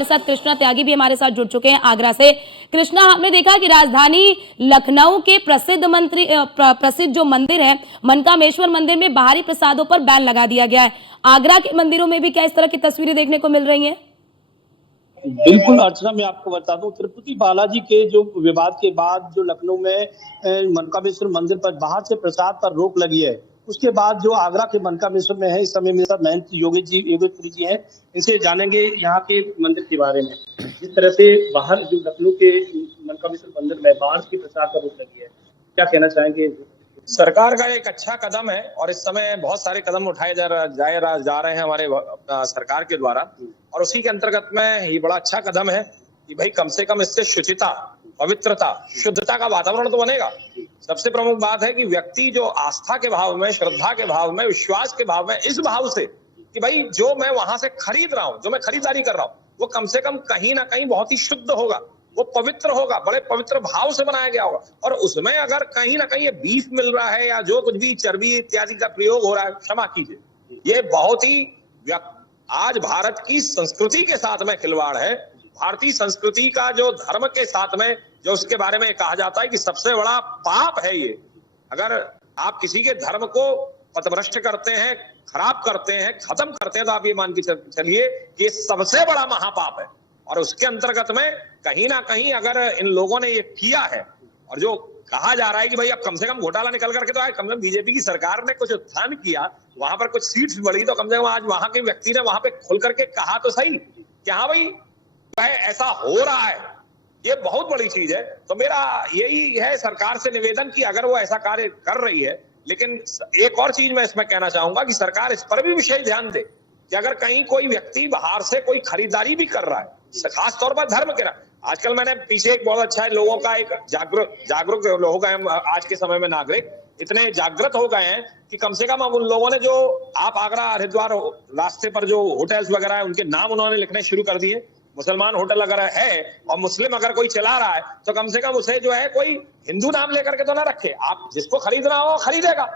हमारे साथ कृष्णा त्यागी भी हमारे साथ जुड़ चुके हैं आगरा से। कृष्णा, हमने देखा कि राजधानी लखनऊ के प्रसिद्ध जो मंदिर है मनकामेश्वर मंदिर में बाहरी प्रसादों पर बैन लगा दिया गया है। आगरा के मंदिरों में भी क्या इस तरह की तस्वीरें देखने को मिल रही हैं? बिल्कुल अर्चना, मैं आपको बता दूं, तिरुपति बालाजी के जो विवाद के बाद जो लखनऊ में मनकामेश्वर मंदिर पर बाहर से प्रसाद पर रोक लगी है, उसके बाद जो आगरा के मनकामेश्वर में है, इस समय मेरे साथ महंत योगेशपुरी जी हैं, इनसे जानेंगे यहाँ के मंदिर के बारे में। जिस तरह से बाहर जो लखनऊ के मनकामेश्वर मंदिर में बाहर की प्रसाद पर रोक लगी है, क्या कहना चाहेंगे? सरकार का एक अच्छा कदम है और इस समय बहुत सारे कदम उठाए जा रहे हैं हमारे सरकार के द्वारा, और उसी के अंतर्गत में ये बड़ा अच्छा कदम है कि भाई कम से कम इससे शुचिता, पवित्रता, शुद्धता का वातावरण तो बनेगा। सबसे प्रमुख बात है कि व्यक्ति जो आस्था के भाव में, श्रद्धा के भाव में, विश्वास के भाव में, इस भाव से कि भाई जो मैं वहां से खरीद रहा हूँ, जो मैं खरीदारी कर रहा हूँ, वो कम से कम कहीं ना कहीं बहुत ही शुद्ध होगा, वो पवित्र होगा, बड़े पवित्र भाव से बनाया गया होगा। और उसमें अगर कहीं ना कहीं ये बीफ मिल रहा है या जो कुछ भी चर्बी इत्यादि का प्रयोग हो रहा है, क्षमा कीजिए, ये बहुत ही आज भारत की संस्कृति के साथ में खिलवाड़ है। भारतीय संस्कृति का जो धर्म के साथ में जो उसके बारे में कहा जाता है कि सबसे बड़ा पाप है ये, अगर आप किसी के धर्म को पथभ्रष्ट करते हैं, खराब करते हैं, खत्म करते हैं, तो आप ये मान के चलिए कि ये सबसे बड़ा महापाप है। और उसके अंतर्गत में कहीं ना कहीं अगर इन लोगों ने ये किया है, और जो कहा जा रहा है कि भाई अब कम से कम घोटाला निकल करके तो आए, कम से कम बीजेपी की सरकार ने कुछ उत्थान किया, वहां पर कुछ सीट्स बढ़ी, तो कम से कम आज वहां के व्यक्ति ने वहां पे खुल करके कहा तो सही कि हाँ भाई ऐसा हो रहा है, ये बहुत बड़ी चीज है। तो मेरा यही है सरकार से निवेदन कि अगर वो ऐसा कार्य कर रही है, लेकिन एक और चीज मैं इसमें कहना चाहूंगा कि सरकार इस पर भी विशेष ध्यान दे कि अगर कहीं कोई व्यक्ति बाहर से कोई खरीदारी भी कर रहा है, खास तौर पर धर्म के, आजकल मैंने पीछे एक बहुत अच्छा है, लोगों का एक जागरूक हो गए हैं आज के समय में, नागरिक इतने जागृत हो गए हैं कि कम से कम अब उन लोगों ने जो आप आगरा हरिद्वार रास्ते पर जो होटल्स वगैरह है उनके नाम उन्होंने लिखने शुरू कर दिए। मुसलमान होटल अगर है और मुस्लिम अगर कोई चला रहा है तो कम से कम उसे जो है कोई हिंदू नाम लेकर के तो ना रखे। आप जिसको खरीदना हो खरीदेगा,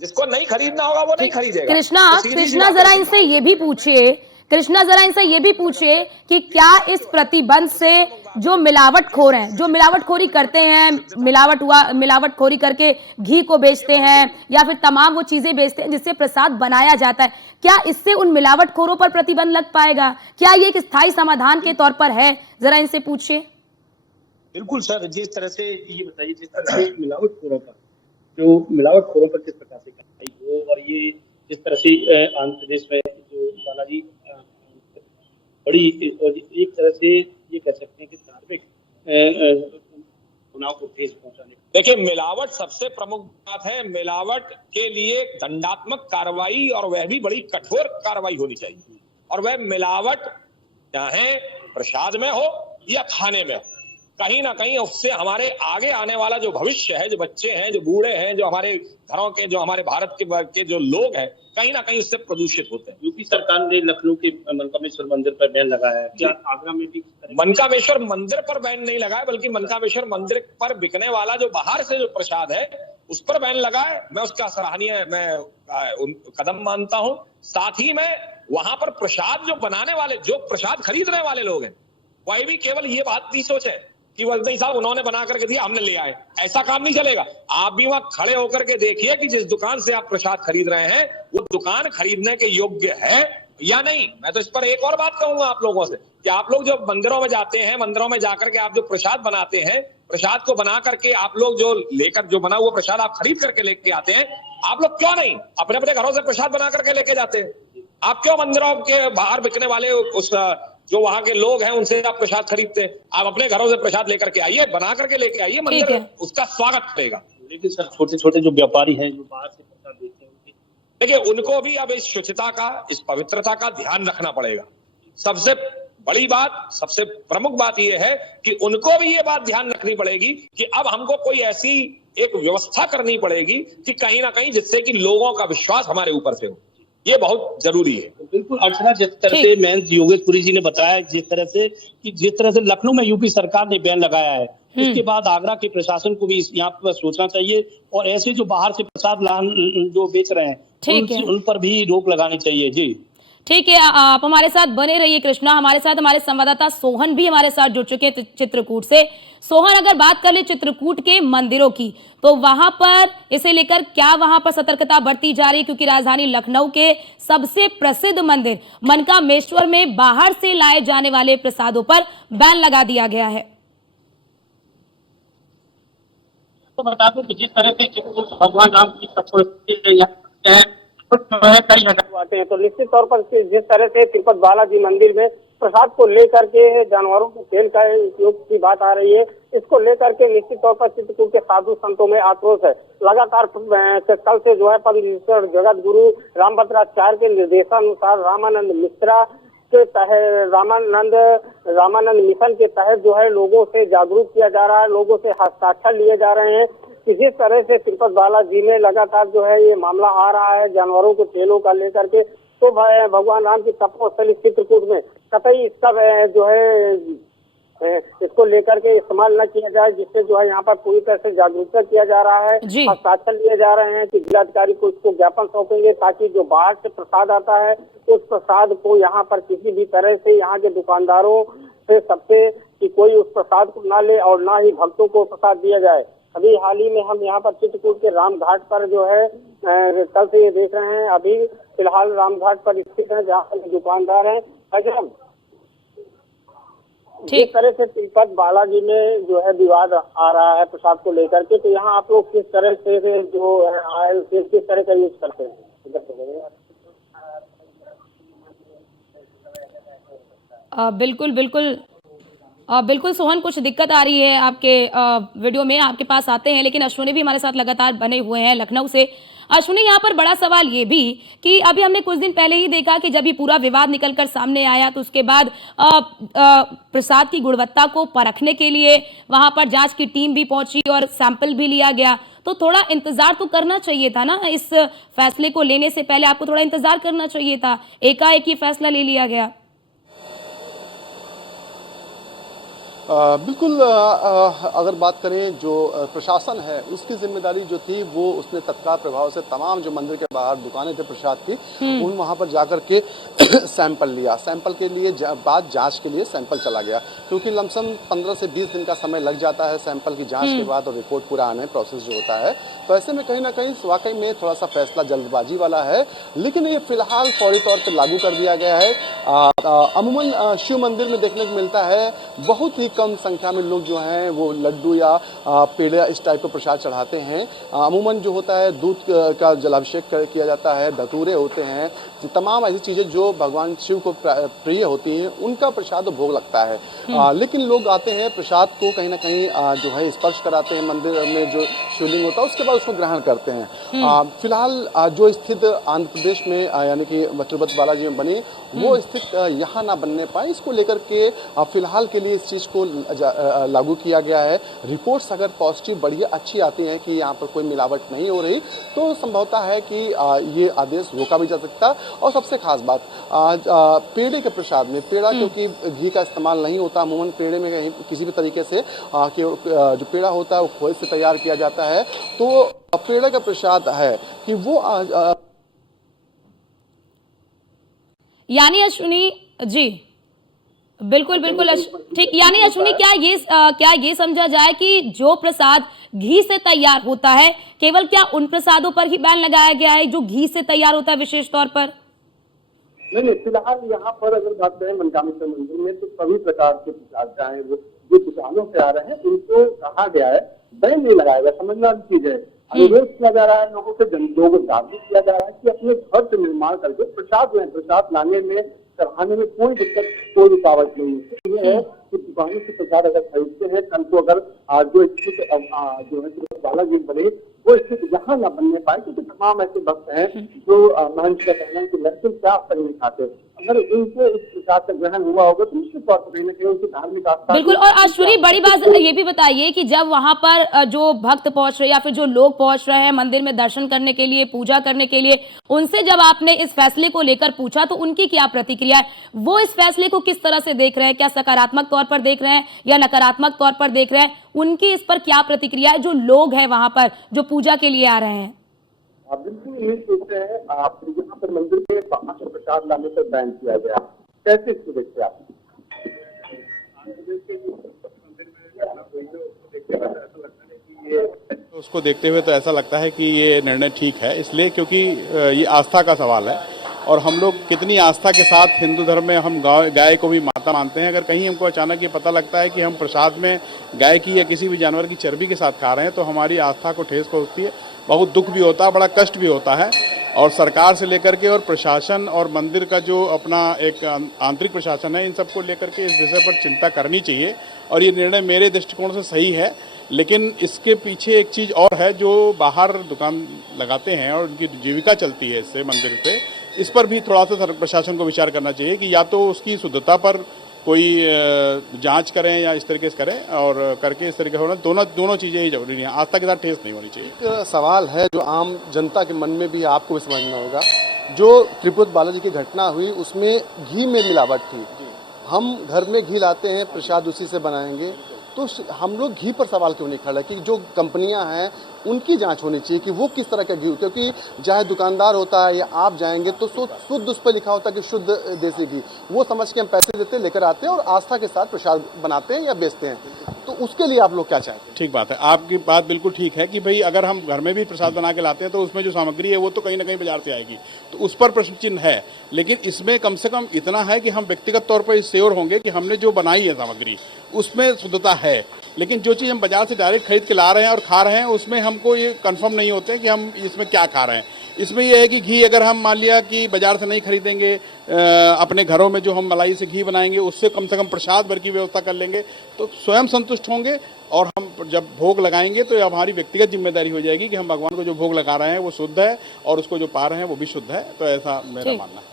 जिसको नहीं खरीदना होगा वो नहीं खरीदेगा। कृष्णा जरा इनसे ये भी पूछिए, कि क्या इस प्रतिबंध से जो मिलावटखोर हैं, जो मिलावटखोरी करते हैं, मिलावटखोरी करके घी को बेचते हैं या फिर तमाम वो चीजें बेचते हैं जिससे प्रसाद बनाया जाता है, क्या इससे उन मिलावटखोरों पर प्रतिबंध लग पाएगा? क्या ये एक स्थायी समाधान के तौर पर है? जरा इनसे पूछिए। बिल्कुल सर, जिस तरह से ये बताइए, जिस तरह से मिलावटखोरों पर किस प्रकार से कार्रवाई हो, और ये जिस तरह से आंध्र प्रदेश में जो बालाजी बड़ी, और एक तरह से ये कह सकते हैं कि धार्मिक गुनाह को ठेस पहुंचाने। देखिए, मिलावट सबसे प्रमुख बात है। मिलावट के लिए दंडात्मक कार्रवाई, और वह भी बड़ी कठोर कार्रवाई होनी चाहिए। और वह मिलावट चाहे प्रसाद में हो या खाने में हो, कहीं ना कहीं उससे हमारे आगे आने वाला जो भविष्य है, जो बच्चे हैं, जो बूढ़े हैं, जो हमारे घरों के, जो हमारे भारत के जो लोग हैं, कहीं ना कहीं उससे प्रदूषित होते हैं। यूपी सरकार ने लखनऊ के मनकामेश्वर मंदिर पर बैन लगाया है, क्या आगरा में भी? मनकामेश्वर मंदिर पर बैन नहीं लगा है, बल्कि मनकामेश्वर मंदिर पर बिकने वाला जो बाहर से जो प्रसाद है उस पर बैन लगा है। मैं उसका सराहनीय कदम मानता हूँ। साथ ही में वहां पर प्रसाद जो बनाने वाले, जो प्रसाद खरीदने वाले लोग हैं, वही भी केवल ये बात नहीं सोचे कि नहीं साहब उन्होंने बना करके दिया, हमने ले आए, ऐसा काम नहीं चलेगा। आप भी वहां खड़े होकर के देखिए कि जिस दुकान से आप प्रसाद खरीद रहे हैं वो दुकान खरीदने के योग्य है या नहीं। मैं तो इस पर एक और बात कहूंगा आप लोगों से कि आप लोग जो मंदिरों में जाते हैं, मंदिरों में जाकर के आप जो प्रसाद बनाते हैं, प्रसाद को बना करके आप लोग जो बना हुआ प्रसाद आप खरीद करके लेके आते हैं, आप लोग क्यों नहीं अपने अपने घरों से प्रसाद बना करके लेके जाते हैं? आप क्यों मंदिरों के बाहर बिकने वाले उस जो वहां के लोग हैं उनसे आप प्रसाद खरीदते हैं? आप अपने घरों से प्रसाद लेकर के आइए, बना करके लेके आइए, मंदिर उसका स्वागत करेगा। लेकिन सर, छोटे छोटे जो व्यापारी हैं जो बाहर से प्रसाद देते हैं, देखिए उनको भी अब इस शुचिता का, इस पवित्रता का ध्यान रखना पड़ेगा। सबसे बड़ी बात, सबसे प्रमुख बात यह है कि उनको भी ये बात ध्यान रखनी पड़ेगी कि अब हमको कोई ऐसी एक व्यवस्था करनी पड़ेगी कि कहीं ना कहीं जिससे कि लोगों का विश्वास हमारे ऊपर से हो। ये बहुत जरूरी है। बिल्कुल अर्चना, जिस तरह से महंत योगेशपुरी जी ने बताया, जिस तरह से लखनऊ में यूपी सरकार ने बैन लगाया है, उसके बाद आगरा के प्रशासन को भी यहाँ पर सोचना चाहिए, और ऐसे जो बाहर से प्रसाद जो बेच रहे हैं उन पर भी रोक लगानी चाहिए। जी ठीक है, आप हमारे साथ बने रहिए कृष्णा। हमारे साथ हमारे संवाददाता सोहन भी हमारे साथ जुड़ चुके हैं चित्रकूट से। सोहन, अगर बात कर ले चित्रकूट के मंदिरों की, तो वहां पर इसे लेकर क्या वहां पर सतर्कता बरती जा रही है? क्योंकि राजधानी लखनऊ के सबसे प्रसिद्ध मंदिर मनकामेश्वर में बाहर से लाए जाने वाले प्रसादों पर बैन लगा दिया गया है। तो बता दूं कि जिस तरह से चित्रकूट भगवान राम की तपोस्थिति है, कई हजार आते हैं, तो निश्चित तौर पर जिस तरह से तिरुपति बालाजी मंदिर में प्रसाद को लेकर के जानवरों के तेल का उपयोग की बात आ रही है, इसको लेकर के निश्चित तौर पर चित्रकूट के साधु संतों में आक्रोश है। लगातार कल से जो है परमेश्वर जगत गुरु रामभद्राचार्य के निर्देशानुसार रामानंद मिश्रा के तहत रामानंद मिशन के तहत जो है लोगों से जागरूक किया जा रहा है, लोगों से हस्ताक्षर लिए जा रहे हैं कि जिस तरह से तिरुपति बालाजी में लगातार जो है ये मामला आ रहा है जानवरों के तेलों का लेकर के, तो भगवान राम की तपोस्थली चित्रकूट में कतई इसका जो है इसको लेकर के इस्तेमाल न किया जाए, जिससे जो है यहाँ पर पूरी तरह से जागरूकता किया जा रहा है। हस्ताक्षर लिए जा रहे हैं कि जिलाधिकारी को इसको ज्ञापन सौंपेंगे ताकि जो बाहर से प्रसाद आता है उस प्रसाद को यहाँ पर किसी भी तरह से यहाँ के दुकानदारों से सबसे कि कोई उस प्रसाद को ना ले और ना ही भक्तों को प्रसाद दिया जाए। अभी हाल ही में हम यहाँ पर चित्रकूट के रामघाट पर जो है कल से ये देख रहे हैं, अभी फिलहाल रामघाट पर स्थित है जहाँ पर दुकानदार है। जिस तरह से तिरुपति बालाजी में जो है विवाद आ रहा है प्रसाद को लेकर के, तो यहाँ आप लोग किस तरह से जो है किस तरह का यूज करते हैं? बिल्कुल बिल्कुल बिल्कुल सोहन, कुछ दिक्कत आ रही है आपके वीडियो में, आपके पास आते हैं, लेकिन अश्विनी भी हमारे साथ लगातार बने हुए हैं लखनऊ से। अश्विनी, यहाँ पर बड़ा सवाल ये भी कि अभी हमने कुछ दिन पहले ही देखा कि जब ये पूरा विवाद निकलकर सामने आया तो उसके बाद प्रसाद की गुणवत्ता को परखने के लिए वहां पर जांच की टीम भी पहुंची और सैंपल भी लिया गया। तो थोड़ा इंतजार तो करना चाहिए था ना, इस फैसले को लेने से पहले आपको थोड़ा इंतजार करना चाहिए था, एकाएक ही फैसला ले लिया गया। बिल्कुल, अगर बात करें जो प्रशासन है उसकी जिम्मेदारी जो थी वो उसने तत्काल प्रभाव से तमाम जो मंदिर के बाहर दुकानें थे प्रसाद की उन वहाँ पर जाकर के सैंपल लिया। सैंपल के लिए बाद जांच के लिए सैंपल चला गया, क्योंकि लमसम 15 से 20 दिन का समय लग जाता है सैंपल की जांच के बाद और रिपोर्ट पूरा आने प्रोसेस जो होता है। तो ऐसे में कहीं ना कहीं वाकई में थोड़ा सा फैसला जल्दबाजी वाला है, लेकिन ये फिलहाल फौरी तौर पर लागू कर दिया गया है। अमूमन शिव मंदिर में देखने को मिलता है बहुत ही कम संख्या में लोग जो हैं वो लड्डू या पेड़े इस टाइप का प्रसाद चढ़ाते हैं। अमूमन जो होता है दूध का जलाभिषेक किया जाता है, धतूरे होते हैं, तमाम ऐसी चीज़ें जो भगवान शिव को प्रिय होती हैं उनका प्रसाद भोग लगता है। लेकिन लोग आते हैं प्रसाद को कहीं ना कहीं जो है स्पर्श कराते हैं, मंदिर में जो शिवलिंग होता है उसके बाद उसको ग्रहण करते हैं। फिलहाल जो स्थित आंध्र प्रदेश में यानी कि तिरुपति बालाजी में बनी वो स्थित यहाँ ना बनने पाए, इसको लेकर के फिलहाल के लिए इस चीज़ को लागू किया गया है। रिपोर्ट्स अगर पॉजिटिव बढ़िया अच्छी आती हैं कि यहाँ पर कोई मिलावट नहीं हो रही तो संभवतः है कि ये आदेश रोका भी जा सकता। और सबसे खास बात पेड़े के प्रसाद में पेड़ा, क्योंकि घी का इस्तेमाल नहीं होता अमूमन पेड़े में किसी भी तरीके से, कि जो पेड़ा होता है वो खोए से तैयार किया जाता है, तो पेड़े का प्रसाद है कि वो यानी अश्विनी जी बिल्कुल बिल्कुल ठीक, यानी अश्विनी क्या ये समझा जाए कि जो प्रसाद घी से तैयार होता है केवल क्या उन प्रसादों पर ही बैन लगाया गया है जो घी से तैयार होता है विशेष तौर पर? नहीं, फिलहाल यहाँ पर अगर बात करें मनकामेश्वर मंदिर में तो सभी प्रकार के प्रसाद चाहे वो जो दुकानों से आ रहे हैं उनको कहा गया है, बैन नहीं लगाया गया। समझना चीज है, अनुरोध किया जा रहा है लोगों से, लोगों को जागरूक किया जा रहा है कि अपने घर से निर्माण करके प्रसाद लाने में चढ़ाने में कोई दिक्कत कोई रुकावट नहीं है। कि दुकानों से प्रसाद अगर खरीदते हैं कल को अगर जो स्थित जो है बालाजी बने वो स्थित यहाँ न बनने पाए, क्योंकि तमाम ऐसे भक्त हैं जो महंत का कहना है कि लहसुन प्याज तक नहीं खाते। अगर इनसे इस प्रसाद का ग्रहण हुआ होगा तो निश्चित तौर पर कहीं ना कहीं उनकी धार्मिक आस्था। बिल्कुल। और अश्विनी बड़ी बात ये भी बताइए कि जब वहां पर जो भक्त पहुंच रहे या फिर जो लोग पहुंच रहे हैं मंदिर में दर्शन करने के लिए, पूजा करने के लिए, उनसे जब आपने इस फैसले को लेकर पूछा तो उनकी क्या प्रतिक्रिया है? वो इस फैसले को किस तरह से देख रहे हैं? क्या सकारात्मक तौर पर देख रहे हैं या नकारात्मक तौर पर देख रहे हैं? उनकी इस पर क्या प्रतिक्रिया है जो लोग हैं वहां पर जो पूजा के लिए आ रहे हैं? आप बिल्कुल यही सोचते हैं। आप यहाँ पर मंदिर के बाहर से प्रसाद लाने पर बैन किया गया, कैसे इसको देखते हैं आप? उसको देखते हुए तो ऐसा लगता है कि ये निर्णय ठीक है, इसलिए क्योंकि ये आस्था का सवाल है और हम लोग कितनी आस्था के साथ हिंदू धर्म में हम गाय को भी माता मानते हैं। अगर कहीं हमको अचानक ये पता लगता है कि हम प्रसाद में गाय की या किसी भी जानवर की चर्बी के साथ खा रहे हैं तो हमारी आस्था को ठेस पहुंचती है, बहुत दुख भी होता है, बड़ा कष्ट भी होता है। और सरकार से लेकर के और प्रशासन और मंदिर का जो अपना एक आंतरिक प्रशासन है, इन सबको लेकर के इस विषय पर चिंता करनी चाहिए और ये निर्णय मेरे दृष्टिकोण से सही है। लेकिन इसके पीछे एक चीज़ और है, जो बाहर दुकान लगाते हैं और उनकी जीविका चलती है इससे मंदिर से, इस पर भी थोड़ा सा प्रशासन को विचार करना चाहिए कि या तो उसकी शुद्धता पर कोई जांच करें या इस तरीके से करें और करके इस तरीके होना, दोनों चीज़ें ही जरूरी हैं। आस्था के साथ ठेस नहीं होनी चाहिए। एक सवाल है जो आम जनता के मन में भी आपको भी समझना होगा, जो त्रिपुत बालाजी की घटना हुई उसमें घी में मिलावट थी। हम घर में घी लाते हैं, प्रसाद उसी से बनाएंगे, तो हम लोग घी पर सवाल क्यों नहीं खड़ा कि जो कंपनियां हैं उनकी जांच होनी चाहिए कि वो किस तरह का घी, क्योंकि चाहे दुकानदार होता है या आप जाएंगे तो शुद्ध उस पर लिखा होता है कि शुद्ध देसी घी, वो समझ के हम पैसे देते लेकर आते हैं और आस्था के साथ प्रसाद बनाते हैं या बेचते हैं। तो उसके लिए आप लोग क्या चाहते हैं? ठीक बात है, आपकी बात बिल्कुल ठीक है कि भाई अगर हम घर में भी प्रसाद बना के लाते हैं तो उसमें जो सामग्री है वो तो कहीं ना कहीं बाजार से आएगी, तो उस पर प्रश्न चिन्ह है। लेकिन इसमें कम से कम इतना है कि हम व्यक्तिगत तौर पर श्योर होंगे कि हमने जो बनाई है सामग्री उसमें शुद्धता है। लेकिन जो चीज़ हम बाजार से डायरेक्ट खरीद के ला रहे हैं और खा रहे हैं उसमें हमको ये कंफर्म नहीं होते कि हम इसमें क्या खा रहे हैं। इसमें यह है कि घी अगर हम मान लिया कि बाजार से नहीं खरीदेंगे, अपने घरों में जो हम मलाई से घी बनाएंगे उससे कम से कम प्रसाद भर की व्यवस्था कर लेंगे तो स्वयं संतुष्ट होंगे। और हम जब भोग लगाएंगे तो हमारी व्यक्तिगत जिम्मेदारी हो जाएगी कि हम भगवान को जो भोग लगा रहे हैं वो शुद्ध है और उसको जो पा रहे हैं वो भी शुद्ध है। तो ऐसा मेरा मानना है।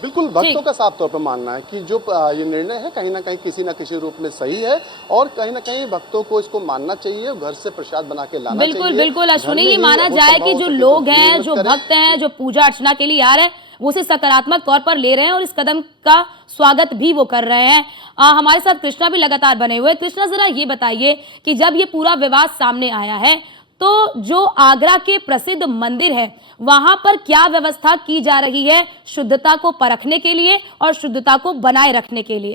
बिल्कुल, भक्तों का साफ तौर पर मानना है कि जो ये निर्णय है कहीं ना कहीं किसी न किसी रूप में सही है और कहीं ना कहीं भक्तों को इसको मानना चाहिए, घर से प्रसाद बना के लाना चाहिए। बिल्कुल बिल्कुल अश्विनी, ये माना जाए कि जो लोग हैं, जो भक्त हैं, जो पूजा अर्चना के लिए आ रहे हैं वो उसे सकारात्मक तौर पर ले रहे हैं और इस कदम का स्वागत भी वो कर रहे हैं। हमारे साथ कृष्णा भी लगातार बने हुए। कृष्णा, जरा ये बताइए कि जब ये पूरा विवाद सामने आया है तो जो आगरा के प्रसिद्ध मंदिर है वहां पर क्या व्यवस्था की जा रही है शुद्धता को परखने के लिए और शुद्धता को बनाए रखने के लिए?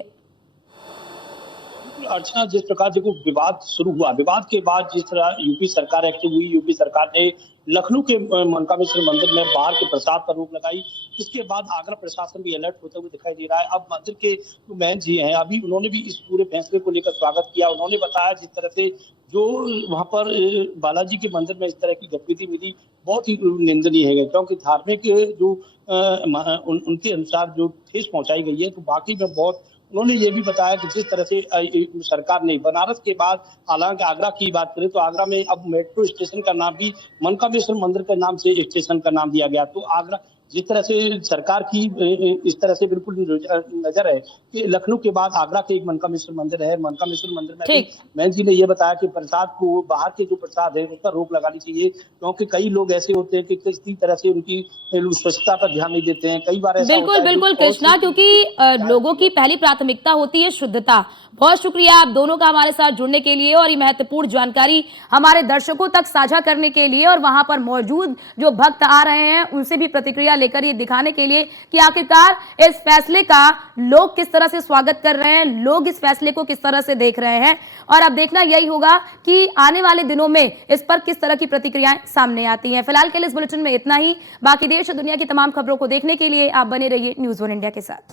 अर्चना, जिस प्रकार देखो विवाद शुरू हुआ, विवाद के बाद जिस तरह यूपी सरकार एक्टिव हुई, यूपी सरकार ने लखनऊ के मनकामेश्वर मंदिर में बाहर के प्रसाद पर रोक लगाई। इसके बाद आगरा प्रशासन भी अलर्ट होते हुए दिखाई दे रहा है। अब मंदिर के जो मैन जी हैं अभी उन्होंने भी इस पूरे फैसले को लेकर स्वागत किया। उन्होंने बताया जिस तरह से जो वहां पर बालाजी के मंदिर में इस तरह की गतिविधि मिली बहुत ही निंदनीय है, क्योंकि धार्मिक जो उनके अनुसार जो ठेस पहुंचाई गई है तो बाकी में बहुत। उन्होंने ये भी बताया कि जिस तरह से सरकार ने बनारस के बाद, हालांकि आगरा की बात करें तो आगरा में अब मेट्रो स्टेशन का नाम भी मनकामेश्वर मंदिर के नाम से स्टेशन का नाम दिया गया। तो आगरा जिस तरह से सरकार की इस तरह से बिल्कुल नजर है कि लखनऊ के बाद आगरा के एक मनकामेश्वर मंदिर है। मनकामेश्वर मंदिर में मैन जी ने यह बताया कि प्रसाद को, बाहर के जो प्रसाद है उस पर रोक लगानी चाहिए, क्योंकि कई लोग ऐसे होते हैं कि किसी तरह से उनकी स्वच्छता पर ध्यान नहीं देते हैं। कई बार ऐसा बिल्कुल बिल्कुल कृष्णा, क्योंकि लोगों की पहली प्राथमिकता होती है शुद्धता। बहुत शुक्रिया आप दोनों का हमारे साथ जुड़ने के लिए और ये महत्वपूर्ण जानकारी हमारे दर्शकों तक साझा करने के लिए और वहां पर मौजूद जो भक्त आ रहे हैं उनसे भी प्रतिक्रिया लेकर ये दिखाने के लिए कि आखिरकार इस फैसले का लोग किस तरह से स्वागत कर रहे हैं, लोग इस फैसले को किस तरह से देख रहे हैं। और अब देखना यही होगा कि आने वाले दिनों में इस पर किस तरह की प्रतिक्रियाएं सामने आती हैं। फिलहाल के लिए इस बुलेटिन में इतना ही। बाकी देश और दुनिया की तमाम खबरों को देखने के लिए आप बने रहिए न्यूज़ 1 इंडिया के साथ।